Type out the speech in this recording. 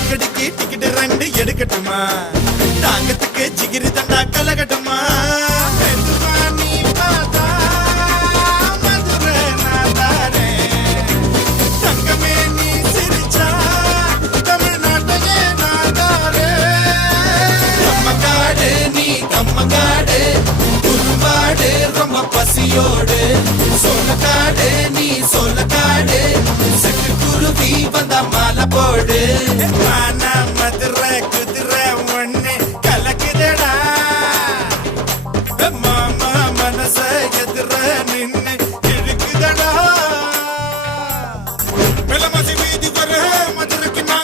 டிக்கெட்டுக்கு ticket 2 எடுக்கட்டுமா தாங்கத்துக்கு ஜிகிரி தண்டா கலகட்டுமா நீ பார்த்தா மதுரை நாதாரே தங்கமே நீ சிரிச்சா தமிழ்நாட்டையே நாதாரே கம்மங்காடு நீ கம்மங்காடு குறும்பாடு ரொம்ப பசியோடு சோளக்காடு நீ சோளக்காடு செட்டு குருவி வந்த மாலை போடு மதுரை குதிரை ஒண்ணு கலக்குதடா